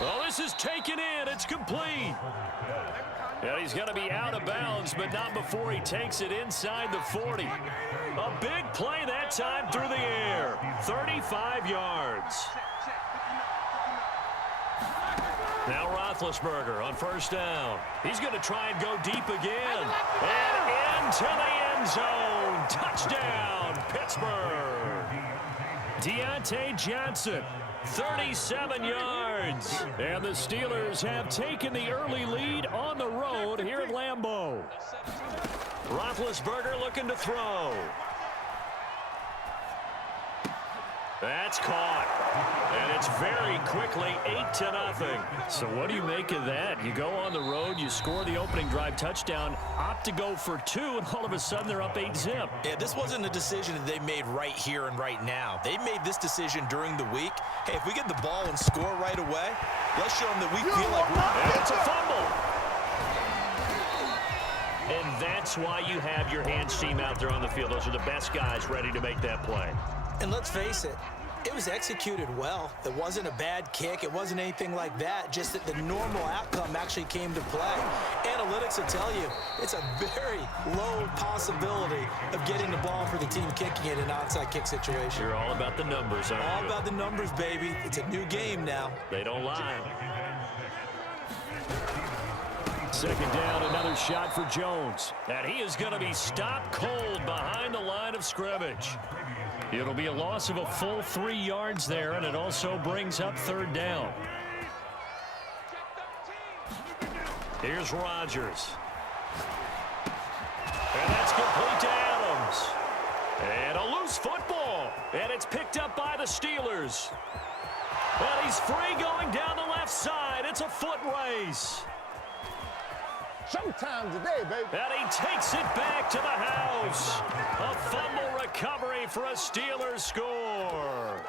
Well, this is taken in. It's complete. And he's going to be out of bounds, but not before he takes it inside the 40. A big play that time through the air. 35 yards. Now Roethlisberger on first down. He's going to try and go deep again. And into the end zone. Touchdown, Pittsburgh. Deontay Johnson, 37 yards. And the Steelers have taken the early lead on the road here at Lambeau. Roethlisberger looking to throw. That's caught. And it's very quickly 8-0. So what do you make of that? You go on the road, you score the opening drive touchdown, opt to go for 2, and all of a sudden they're up 8-zip. Yeah, this wasn't a decision that they made right here and right now. They made this decision during the week. Hey, if we get the ball and score right away, let's show them that we feel like we're... It's a fumble. And that's why you have your hands team out there on the field. Those are the best guys ready to make that play. And let's face it, it was executed well. It wasn't a bad kick. It wasn't anything like that. Just that the normal outcome actually came to play. Analytics will tell you it's a very low possibility of getting the ball for the team kicking it in an onside kick situation. You're all about the numbers, aren't you? All about the numbers, baby. It's a new game now. They don't lie. Second down, another shot for Jones. And he is going to be stopped cold behind the line of scrimmage. It'll be a loss of a full 3 yards there, and it also brings up third down. Here's Rodgers. And that's complete to Adams. And a loose football. And it's picked up by the Steelers. And he's free going down the left side. It's a foot race. Showtime today, baby. And he takes it back to the house. A fumble recovery for a Steelers score.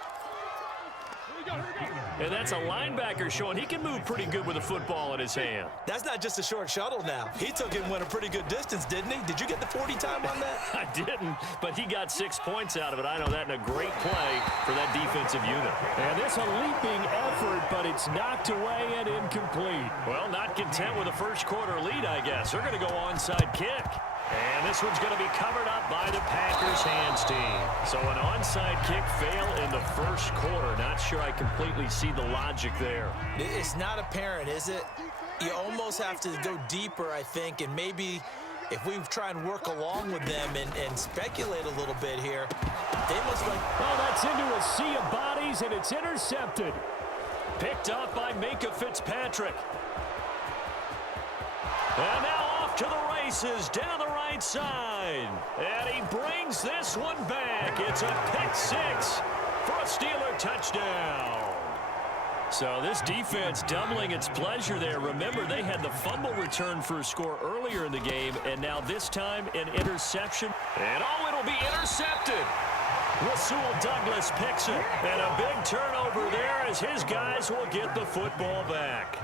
And that's a linebacker showing he can move pretty good with a football in his hand. That's not just a short shuttle now. He took it and went a pretty good distance, didn't he? Did you get the 40 time on that? I didn't, but he got 6 points out of it. I know that, and a great play for that defensive unit. And this a leaping effort, but it's knocked away and incomplete. Well, not content with a first quarter lead, I guess. They're going to go onside kick. And this one's going to be covered up by the Packers hands team. So an onside kick fail in the first quarter. Not sure I completely see the logic there. It's not apparent, is it? You almost have to go deeper, I think, and maybe if we try and work along with them and speculate a little bit here, they must like... Oh, that's into a sea of bodies, and it's intercepted. Picked up by Minkah Fitzpatrick. And now off to the races down the right side. And he brings this one back. It's a pick 6 for a Steeler touchdown. So this defense doubling its pleasure there. Remember, they had the fumble return for a score earlier in the game, and now this time an interception. And oh, it'll be intercepted. Rasul Douglas picks it. And a big turnover there as his guys will get the football back.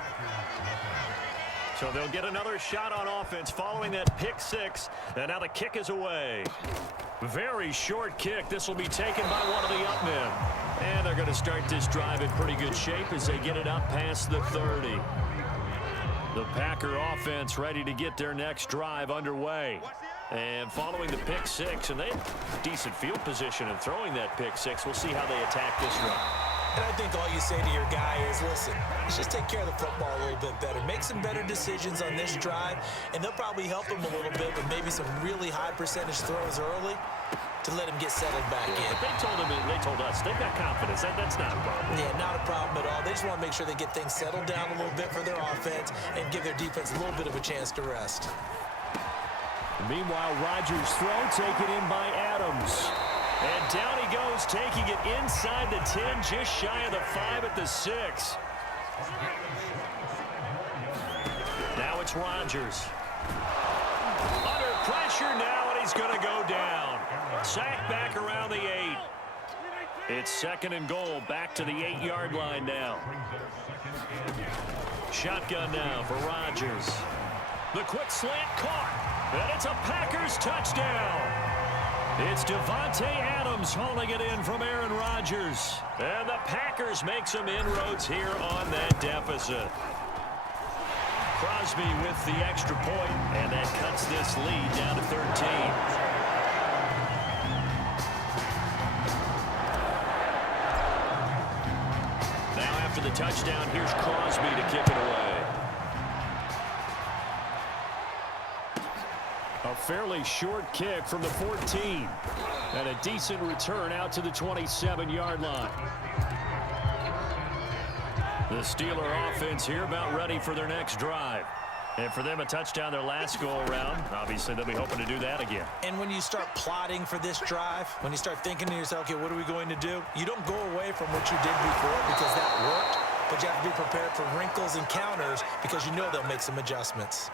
So they'll get another shot on offense following that pick 6. And now the kick is away. Very short kick. This will be taken by one of the up men. And they're going to start this drive in pretty good shape as they get it up past the 30. The Packer offense ready to get their next drive underway. And following the pick 6, and they have decent field position in throwing that pick 6. We'll see how they attack this run. And I think all you say to your guy is, listen, let's just take care of the football a little bit better. Make some better decisions on this drive, and they'll probably help him a little bit with maybe some really high percentage throws early to let him get settled back in. But they told us they've got confidence. That's not a problem. Yeah, not a problem at all. They just want to make sure they get things settled down a little bit for their offense and give their defense a little bit of a chance to rest. Meanwhile, Rodgers' throw taken in by Adams. And down he goes, taking it inside the 10, just shy of the 5 at the 6. Now it's Rodgers. Under pressure now, and he's going to go down. Sacked back around the 8. It's 2nd and goal, back to the 8-yard line now. Shotgun now for Rodgers. The quick slant caught, and it's a Packers touchdown. It's Devontae Adams Comes hauling it in from Aaron Rodgers. And the Packers make some inroads here on that deficit. Crosby with the extra point, and that cuts this lead down to 13. Now after the touchdown, here's Crosby to kick it away. A fairly short kick from the 14. And a decent return out to the 27-yard line. The Steeler offense here about ready for their next drive. And for them, a touchdown their last go-around. Obviously, they'll be hoping to do that again. And when you start plotting for this drive, when you start thinking to yourself, okay, what are we going to do? You don't go away from what you did before because that worked, but you have to be prepared for wrinkles and counters because you know they'll make some adjustments.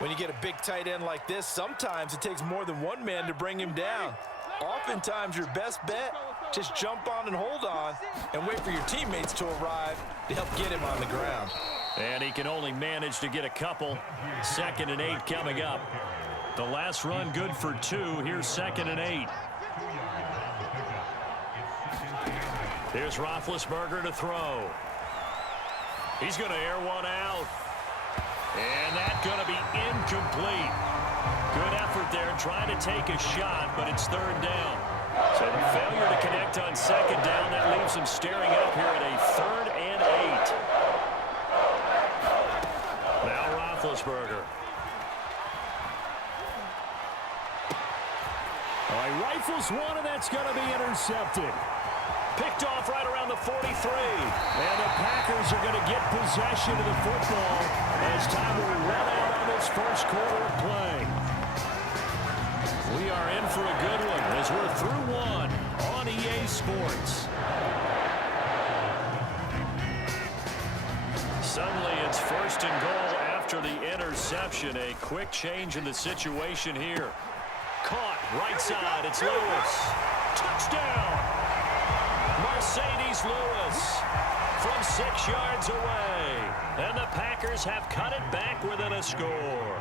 When you get a big tight end like this, sometimes it takes more than one man to bring him down. Oftentimes, your best bet, just jump on and hold on and wait for your teammates to arrive to help get him on the ground. And he can only manage to get a couple. 2nd and 8 coming up. The last run good for 2. Here's 2nd and 8. Here's Roethlisberger to throw. He's going to air one out. And that's going to be incomplete. Good effort there trying to take a shot, but it's 3rd down. So the failure to connect on 2nd down, that leaves him staring up here at a 3rd and 8. Now Roethlisberger. Oh, he rifles one, and that's going to be intercepted. Picked off right around the 43. And the Packers are going to get possession of the football as time will run out on this first quarter of play. We are in for a good one as we're through one on EA Sports. Suddenly it's 1st and goal after the interception. A quick change in the situation here. Caught right side. It's Lewis. Touchdown. Mercedes Lewis from 6 yards away. And the Packers have cut it back within a score.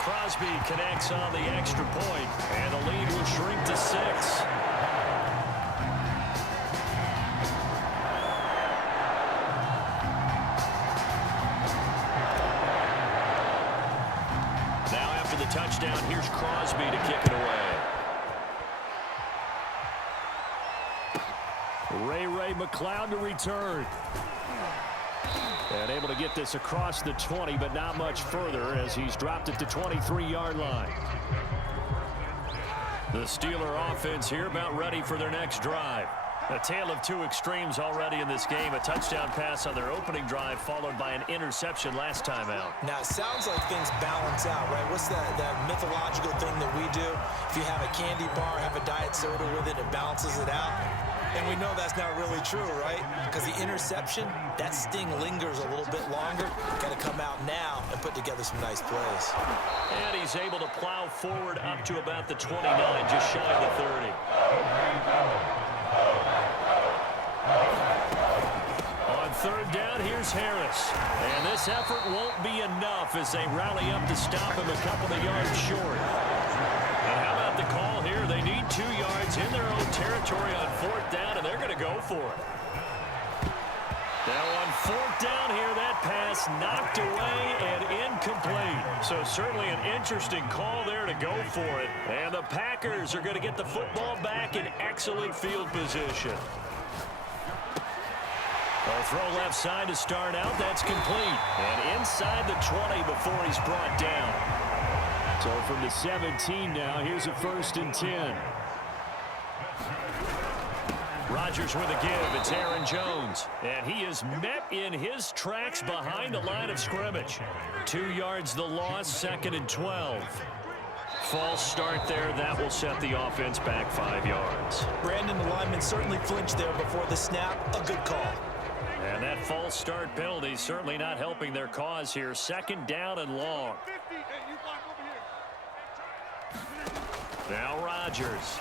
Crosby connects on the extra point, and the lead will shrink to 6. Now after the touchdown, here's Crosby to kick it away. Ray McCloud to return. And able to get this across the 20, but not much further as he's dropped it to 23-yard line. The Steeler offense here about ready for their next drive. A tale of two extremes already in this game. A touchdown pass on their opening drive followed by an interception last time out. Now, it sounds like things balance out, right? What's that mythological thing that we do? If you have a candy bar, have a diet soda with it, it balances it out. And we know that's not really true, right? Because the interception, that sting lingers a little bit longer. Got to come out now and put together some nice plays. And he's able to plow forward up to about the 29, just shy of the 30. On 3rd down, here's Harris. And this effort won't be enough as they rally up to stop him a couple of yards short. And how about the call here? They need 2 yards in their own territory on 4th down, and they're going to go for it. Now on 4th down here, that pass knocked away and incomplete. So certainly an interesting call there to go for it. And the Packers are going to get the football back in excellent field position. A throw left side to start out. That's complete. And inside the 20 before he's brought down. So from the 17 now, here's a 1st and 10. Rodgers with a give. It's Aaron Jones. And he is met in his tracks behind the line of scrimmage. 2 yards the loss, 2nd and 12. False start there. That will set the offense back 5 yards. Brandon, the lineman certainly flinched there before the snap. A good call. And that false start penalty certainly not helping their cause here. 2nd down and long. Now Rodgers.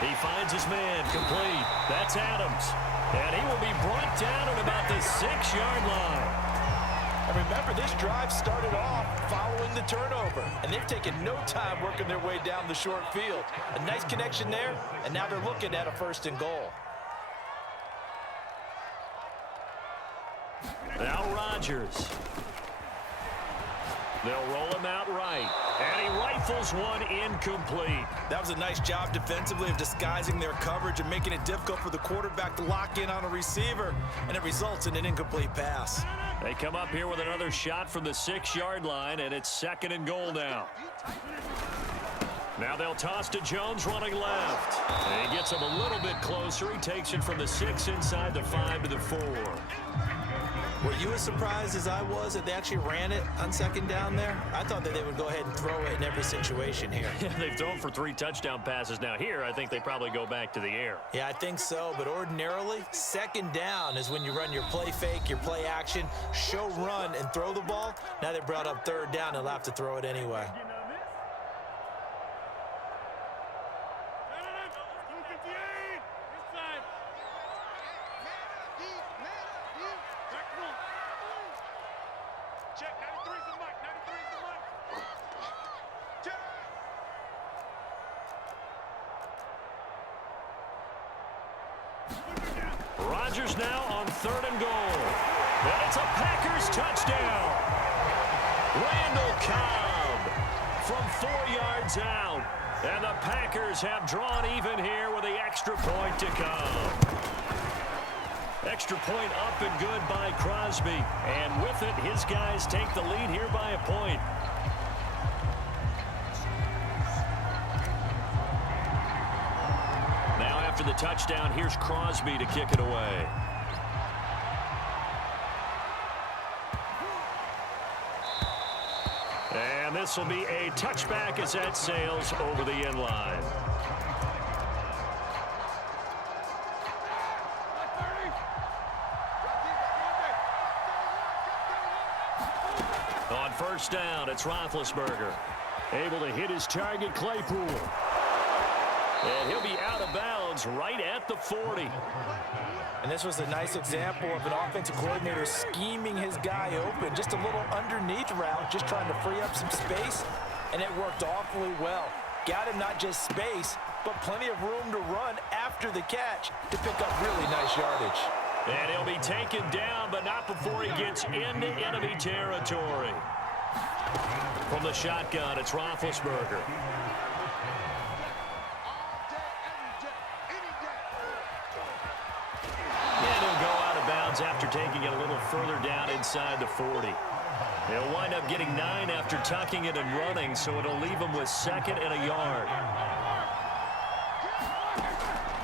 He finds his man complete. That's Adams. And he will be brought down at about the 6-yard line. And remember, this drive started off following the turnover, and they've taken no time working their way down the short field. A nice connection there, and now they're looking at a 1st and goal. Now Rodgers. They'll roll him out right. And he rifles one incomplete. That was a nice job defensively of disguising their coverage and making it difficult for the quarterback to lock in on a receiver. And it results in an incomplete pass. They come up here with another shot from the 6-yard line, and it's 2nd and goal now. Now they'll toss to Jones running left. And he gets him a little bit closer. He takes it from the 6 inside the 5 to the 4. Were you as surprised as I was that they actually ran it on 2nd down there? I thought that they would go ahead and throw it in every situation here. Yeah, they've thrown for 3 touchdown passes. Now here, I think they probably go back to the air. Yeah, I think so, but ordinarily, 2nd down is when you run your play fake, your play action, show run, and throw the ball. Now they brought up 3rd down, they'll have to throw it anyway. Rodgers now on 3rd and goal. And it's a Packers touchdown. Randall Cobb from 4 yards out. And the Packers have drawn even here with the extra point to come. Extra point up and good by Crosby. And with it, his guys take the lead here by a point. Now after the touchdown, here's Crosby to kick it away. And this will be a touchback as that sails over the end line. On 1st down, it's Roethlisberger. Able to hit his target, Claypool. And he'll be out of bounds right at the 40. And this was a nice example of an offensive coordinator scheming his guy open. Just a little underneath route, just trying to free up some space. And it worked awfully well. Got him not just space, but plenty of room to run after the catch to pick up really nice yardage. And he'll be taken down, but not before he gets into enemy territory. From the shotgun, it's Roethlisberger. And he'll go out of bounds after taking it a little further down inside the 40. He'll wind up getting 9 after tucking it and running, so it'll leave him with 2nd and a yard.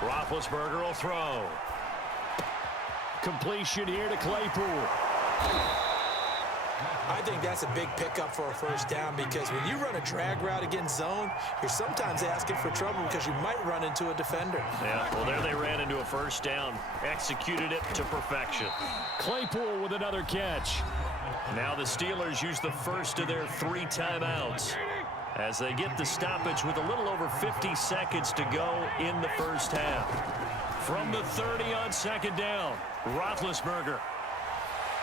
Roethlisberger will throw. Completion here to Claypool. I think that's a big pickup for a 1st down because when you run a drag route against zone, you're sometimes asking for trouble because you might run into a defender. Yeah, well, there they ran into a 1st down. Executed it to perfection. Claypool with another catch. Now the Steelers use the first of their 3 timeouts as they get the stoppage with a little over 50 seconds to go in the 1st half. From the 30 on 2nd down, Roethlisberger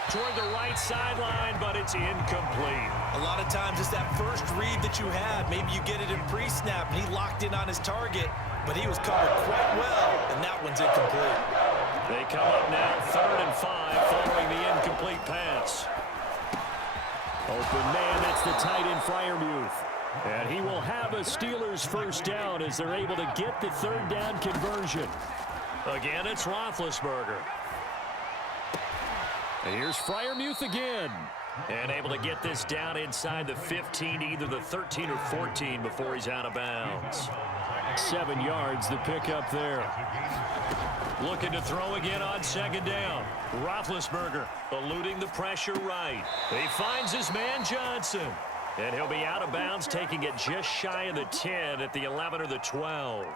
toward the right sideline, but it's incomplete. A lot of times it's that first read that you have. Maybe you get it in pre-snap, and he locked in on his target, but he was covered quite well, and that one's incomplete. They come up now 3rd and 5 following the incomplete pass. Open man, that's the tight end Freiermuth. And he will have a Steelers 1st down as they're able to get the 3rd down conversion. Again, it's Roethlisberger. And here's Freiermuth again. And able to get this down inside the 15, either the 13 or 14 before he's out of bounds. 7 yards, the pickup there. Looking to throw again on 2nd down. Roethlisberger eluding the pressure right. He finds his man Johnson. And he'll be out of bounds, taking it just shy of the 10 at the 11 or the 12.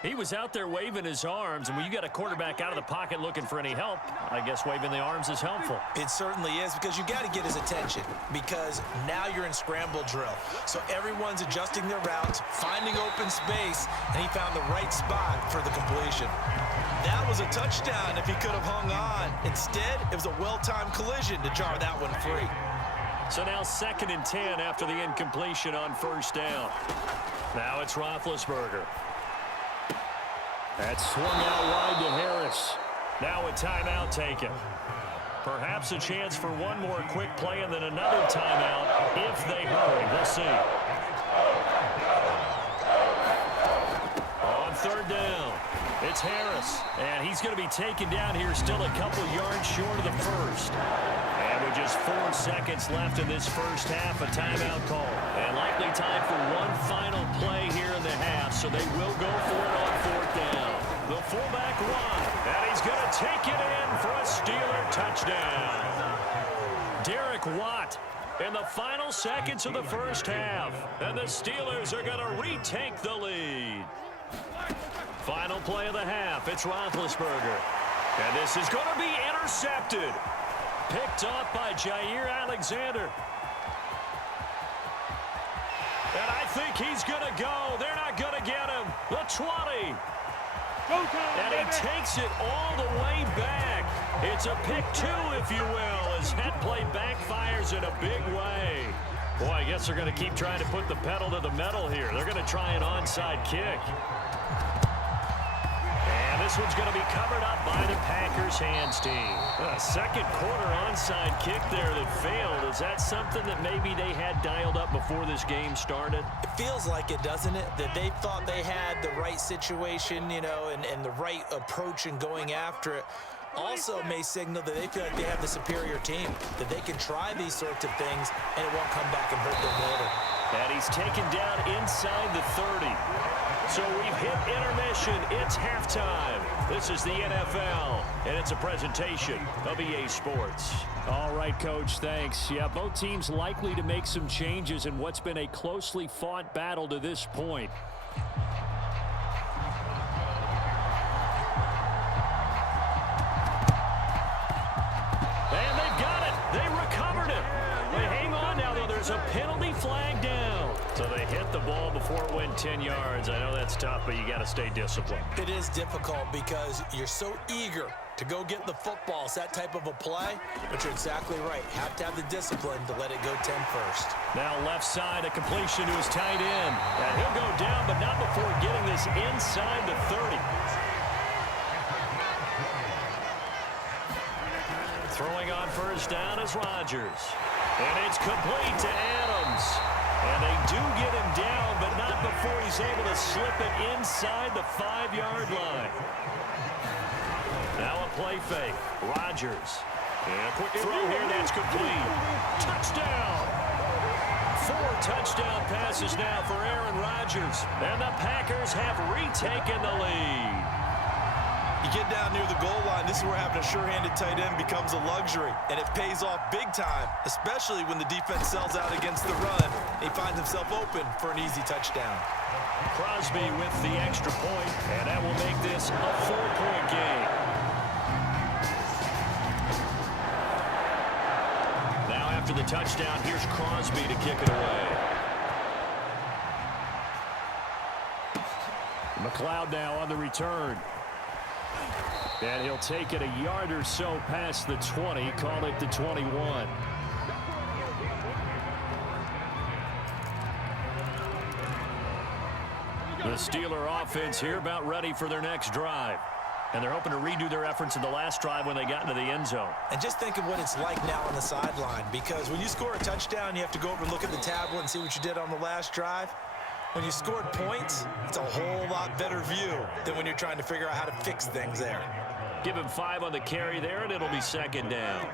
He was out there waving his arms, and when you got a quarterback out of the pocket looking for any help, I guess waving the arms is helpful. It certainly is because you got to get his attention because now you're in scramble drill. So everyone's adjusting their routes, finding open space, and he found the right spot for the completion. That was a touchdown if he could have hung on. Instead, it was a well-timed collision to jar that one free. So now 2nd and 10 after the incompletion on 1st down. Now it's Roethlisberger. That's swung out wide to Harris. Now a timeout taken. Perhaps a chance for one more quick play and then another timeout if they hurry. We'll see. On 3rd down, it's Harris. And he's going to be taken down here still a couple yards short of the first. And with just 4 seconds left in this first half, a timeout call. And likely time for one final play here in the half, so they will go for it on 4th down. The fullback wide, and he's going to take it in for a Steeler touchdown. Derek Watt in the final seconds of the first half, and the Steelers are going to retake the lead. Final play of the half, it's Roethlisberger. And this is going to be intercepted. Picked up by Jair Alexander. And I think he's going to go. They're not going to get him. The 20. And he takes it all the way back. It's a pick 2, if you will, as that play backfires in a big way. Boy, I guess they're going to keep trying to put the pedal to the metal here. They're going to try an onside kick. And this one's going to be covered up by the Packers hands team. A second quarter onside kick there that failed. Is that something that maybe they had dialed up before this game started? It feels like it, doesn't it? That they thought they had the right situation, you know, and the right approach in going after it. Also may signal that they feel like they have the superior team, that they can try these sorts of things and it won't come back and hurt them later. And he's taken down inside the 30. So we've hit intermission. It's halftime. This is the NFL, and it's a presentation of EA Sports. All right, Coach, thanks. Yeah, both teams likely to make some changes in what's been a closely fought battle to this point. And they've got it. They recovered it. They hang on now, though. There's a penalty flag down. So they hit the ball before it went 10 yards. I know that's tough, but you got to stay disciplined. It is difficult because you're so eager to go get the football. It's that type of a play, but you're exactly right. You have to have the discipline to let it go 10 first. Now left side, a completion to his tight end. And he'll go down, but not before getting this inside the 30. Throwing on 1st down is Rodgers. And it's complete to Adams. And they do get him down, but not before he's able to slip it inside the 5-yard line. Now a play fake. Rodgers. And a quick throw here that's complete. Touchdown! 4 touchdown passes now for Aaron Rodgers. And the Packers have retaken the lead. You get down near the goal line, this is where having a sure-handed tight end becomes a luxury, and it pays off big time, especially when the defense sells out against the run. He finds himself open for an easy touchdown. Crosby with the extra point, and that will make this a 4-point game. Now after the touchdown, here's Crosby to kick it away. McLeod now on the return. And he'll take it a yard or so past the 20, call it the 21. The Steeler offense here about ready for their next drive. And they're hoping to redo their efforts in the last drive when they got into the end zone. And just think of what it's like now on the sideline, because when you score a touchdown, you have to go over and look at the tablet and see what you did on the last drive. When you scored points, it's a whole lot better view than when you're trying to figure out how to fix things there. Give him 5 on the carry there, and it'll be 2nd down.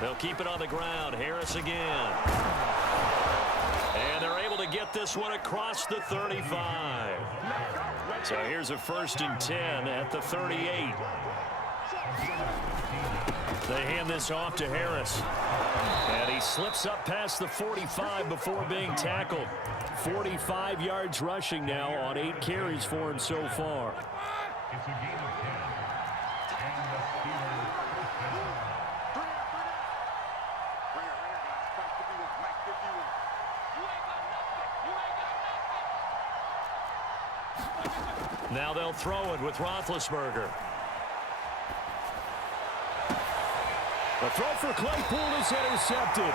They'll keep it on the ground. Harris again. And they're able to get this one across the 35. So here's a 1st and 10 at the 38. They hand this off to Harris. And he slips up past the 45 before being tackled. 45 yards rushing now on 8 carries for him so far. Now they'll throw it with Roethlisberger. The throw for Claypool is intercepted.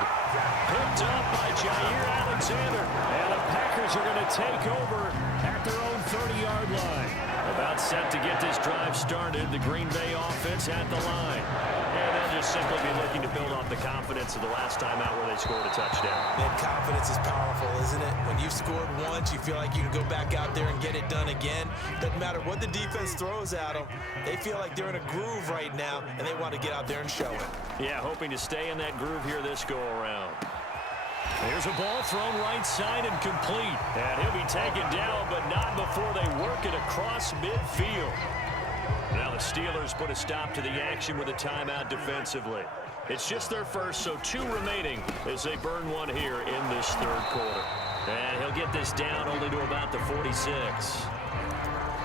Picked up by Jair Alexander. And the Packers are going to take over at their own 30-yard line. About set to get this drive started. The Green Bay offense at the line. And they'll just simply be looking to build off the confidence of the last time out where they scored a touchdown. That confidence is powerful, isn't it? When you've scored once, you feel like you can go back out there and get it done again. Doesn't matter what the defense throws at them. They feel like they're in a groove right now, and they want to get out there and show it. Yeah, hoping to stay in that groove here this go-around. Here's a ball thrown right side and complete. And he'll be taken down, but not before they work it across midfield. Now the Steelers put a stop to the action with a timeout defensively. It's just their first, so 2 remaining as they burn one here in this third quarter. And he'll get this down only to about the 46.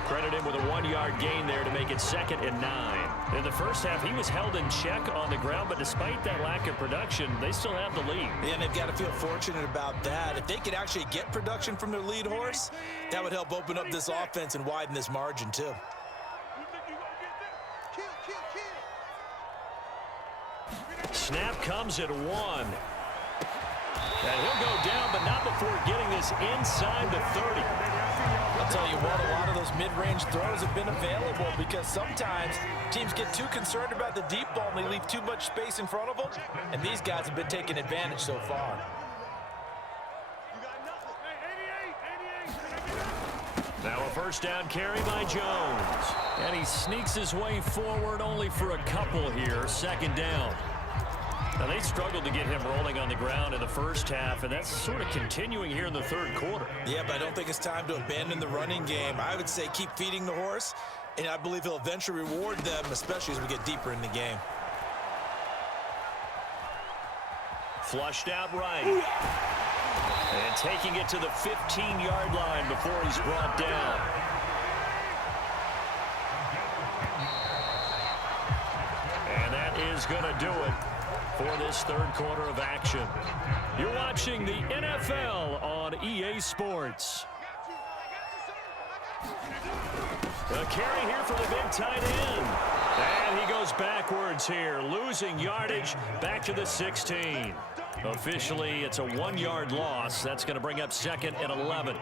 Credit him with a 1-yard gain there to make it 2nd and 9. In the first half, he was held in check on the ground, but despite that lack of production, they still have the lead. And they've got to feel fortunate about that. If they could actually get production from their lead horse, that would help open up this offense and widen this margin too. Snap comes at 1. And he'll go down, but not before getting this inside the 30. I'll tell you what, a lot of those mid-range throws have been available because sometimes teams get too concerned about the deep ball and they leave too much space in front of them, and these guys have been taking advantage so far. Now a first down carry by Jones. And he sneaks his way forward only for a couple here, 2nd down. Now they struggled to get him rolling on the ground in the first half, and that's sort of continuing here in the third quarter. Yeah, but I don't think it's time to abandon the running game. I would say keep feeding the horse, and I believe he'll eventually reward them, especially as we get deeper in the game. Flushed out right. And taking it to the 15-yard line before he's brought down. And that is going to do it for this third quarter of action. You're watching the NFL on EA Sports. A carry here for the big tight end. And he goes backwards here, losing yardage back to the 16. Officially, it's a 1-yard loss. That's going to bring up 2nd and 11.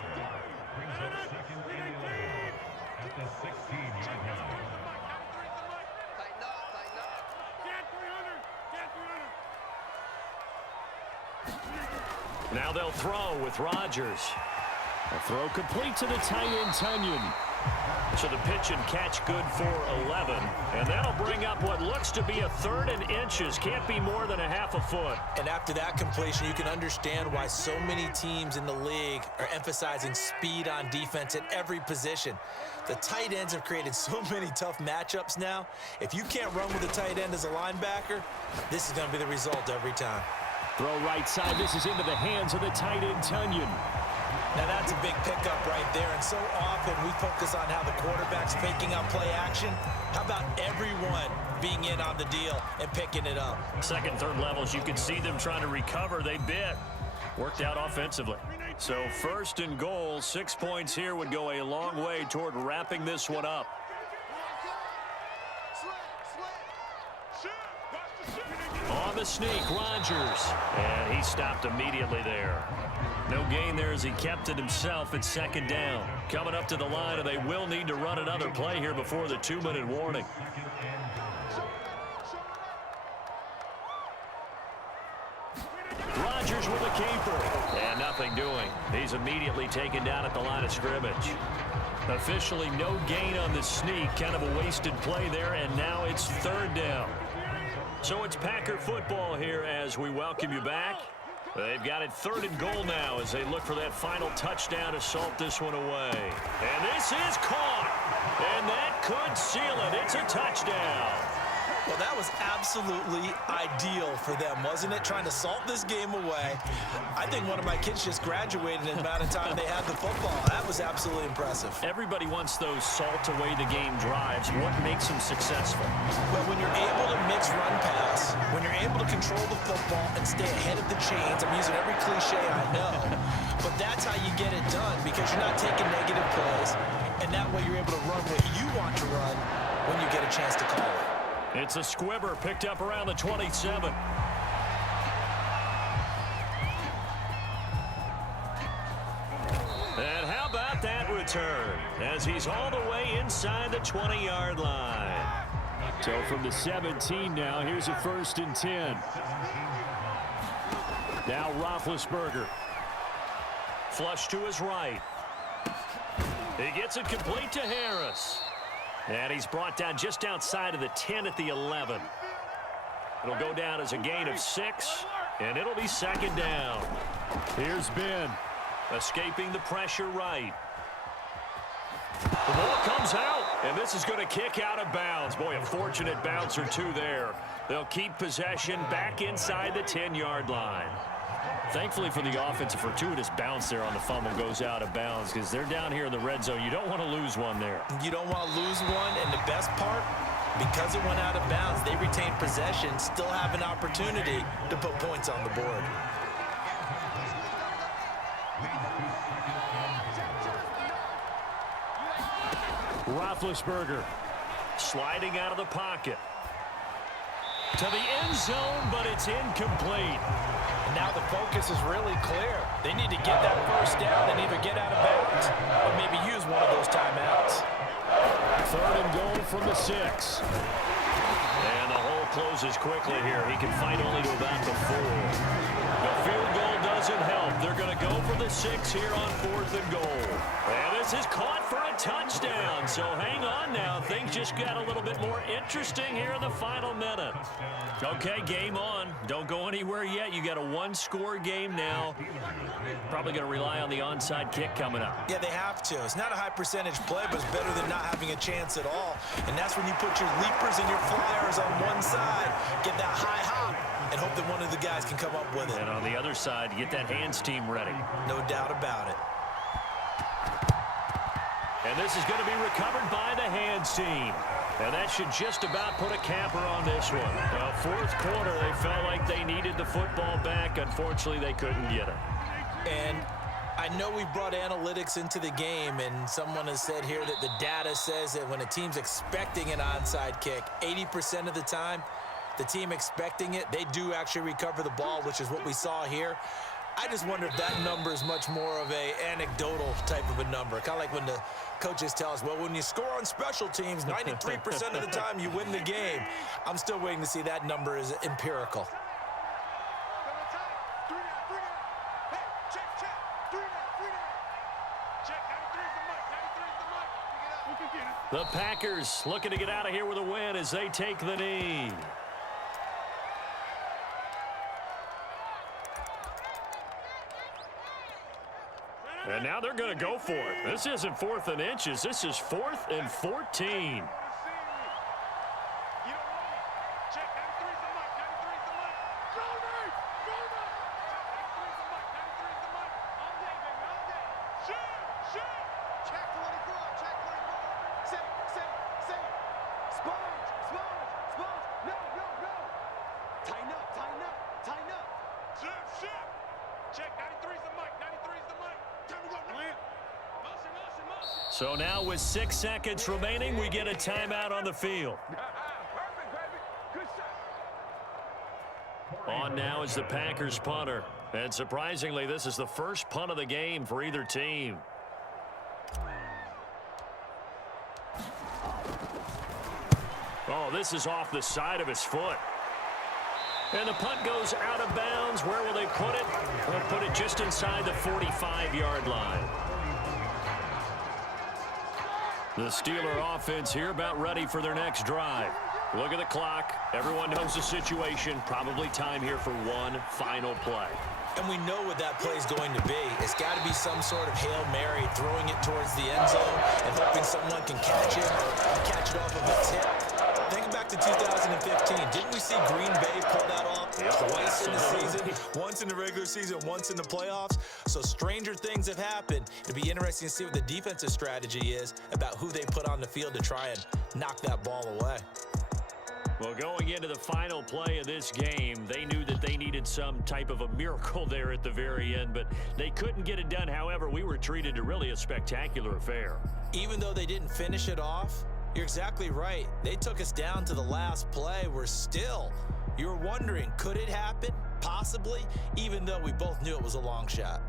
Now they'll throw with Rodgers. A throw complete to the tight end, Tunyon. So the pitch and catch good for 11. And that'll bring up what looks to be a 3rd and inches. Can't be more than a half a foot. And after that completion, you can understand why so many teams in the league are emphasizing speed on defense at every position. The tight ends have created so many tough matchups now. If you can't run with a tight end as a linebacker, this is going to be the result every time. Throw right side. This is into the hands of the tight end, Tunyon. Now that's a big pickup right there, and so often we focus on how the quarterback's faking out play action. How about everyone being in on the deal and picking it up? 2nd, 3rd levels, you can see them trying to recover. They bit. Worked out offensively. So 1st and goal, 6 points here would go a long way toward wrapping this one up. On the sneak, Rodgers. And he stopped immediately there. No gain there as he kept it himself at 2nd down. Coming up to the line, and they will need to run another play here before the 2-minute warning. Rodgers with a keeper. And nothing doing. He's immediately taken down at the line of scrimmage. Officially no gain on the sneak. Kind of a wasted play there, and now it's 3rd down. So it's Packer football here as we welcome you back. They've got it 3rd and goal now as they look for that final touchdown to salt this one away. And this is caught. And that could seal it. It's a touchdown. Well, that was absolutely ideal for them, wasn't it? Trying to salt this game away. I think one of my kids just graduated in the amount of time they had the football. That was absolutely impressive. Everybody wants those salt away the game drives. What makes them successful? Well, when you're able to mix run pass, when you're able to control the football and stay ahead of the chains, I'm using every cliche I know, but that's how you get it done because you're not taking negative plays and that way you're able to run what you want to run when you get a chance to call it. It's a squibber picked up around the 27. And how about that return as he's all the way inside the 20-yard line. So from the 17 now, here's a 1st and 10. Now Roethlisberger. Flush to his right. He gets it complete to Harris. And he's brought down just outside of the 10 at the 11. It'll go down as a gain of 6, and it'll be 2nd down. Here's Ben. Escaping the pressure right. The ball comes out, and this is going to kick out of bounds. Boy, a fortunate bounce or two there. They'll keep possession back inside the 10-yard line. Thankfully for the offense, a fortuitous bounce there on the fumble goes out of bounds because they're down here in the red zone. You don't want to lose one there. You don't want to lose one, and the best part, because it went out of bounds, they retained possession, still have an opportunity to put points on the board. Roethlisberger sliding out of the pocket. To the end zone, but it's incomplete. And now the focus is really clear. They need to get that 1st down and either get out of bounds or maybe use one of those timeouts. 3rd and goal from the 6. And the hole closes quickly here. He can fight only to about the 4. The field goal doesn't help. They're going to go for the 6 here on 4th and goal. And this is caught for a touchdown. So hang on now. Things just got a little bit more interesting here in the final minute. Okay, game on. Don't go anywhere yet. You got a 1-score game now. Probably going to rely on the onside kick coming up. Yeah, they have to. It's not a high percentage play, but it's better than not having a chance at all. And that's when you put your leapers and your flyers on one side, get that high hop, and hope that one of the guys can come up with it. And on the other side, get that hands team ready. No doubt about it. And this is going to be recovered by the hands team. And that should just about put a capper on this one. Well, 4th quarter, they felt like they needed the football back. Unfortunately, they couldn't get it. And I know we brought analytics into the game, and someone has said here that the data says that when a team's expecting an onside kick, 80% of the time, the team expecting it, they do actually recover the ball, which is what we saw here. I just wonder if that number is much more of a anecdotal type of a number. Kind of like when the coaches tell us, well, when you score on special teams, 93% of the time you win the game. I'm still waiting to see that number is empirical. The Packers looking to get out of here with a win as they take the knee. And now they're going to go for it. This isn't 4th and inches. This is 4th and 14. So now with 6 seconds remaining, we get a timeout on the field. On now is the Packers punter. And surprisingly, this is the first punt of the game for either team. Oh, this is off the side of his foot. And the punt goes out of bounds. Where will they put it? They'll put it just inside the 45-yard line. The Steeler offense here about ready for their next drive. Look at the clock. Everyone knows the situation. Probably time here for one final play. And we know what that play is going to be. It's got to be some sort of Hail Mary, throwing it towards the end zone and hoping someone can catch it or catch it off of a tip. Think back to 2015. Didn't we see Green Bay pull that off twice in the season? Once in the regular season, once in the playoffs. So stranger things have happened. It'll be interesting to see what the defensive strategy is about who they put on the field to try and knock that ball away. Well, going into the final play of this game, they knew that they needed some type of a miracle there at the very end, but they couldn't get it done. However, we were treated to really a spectacular affair. Even though they didn't finish it off, you're exactly right. They took us down to the last play. You were wondering, could it happen? Possibly, even though we both knew it was a long shot.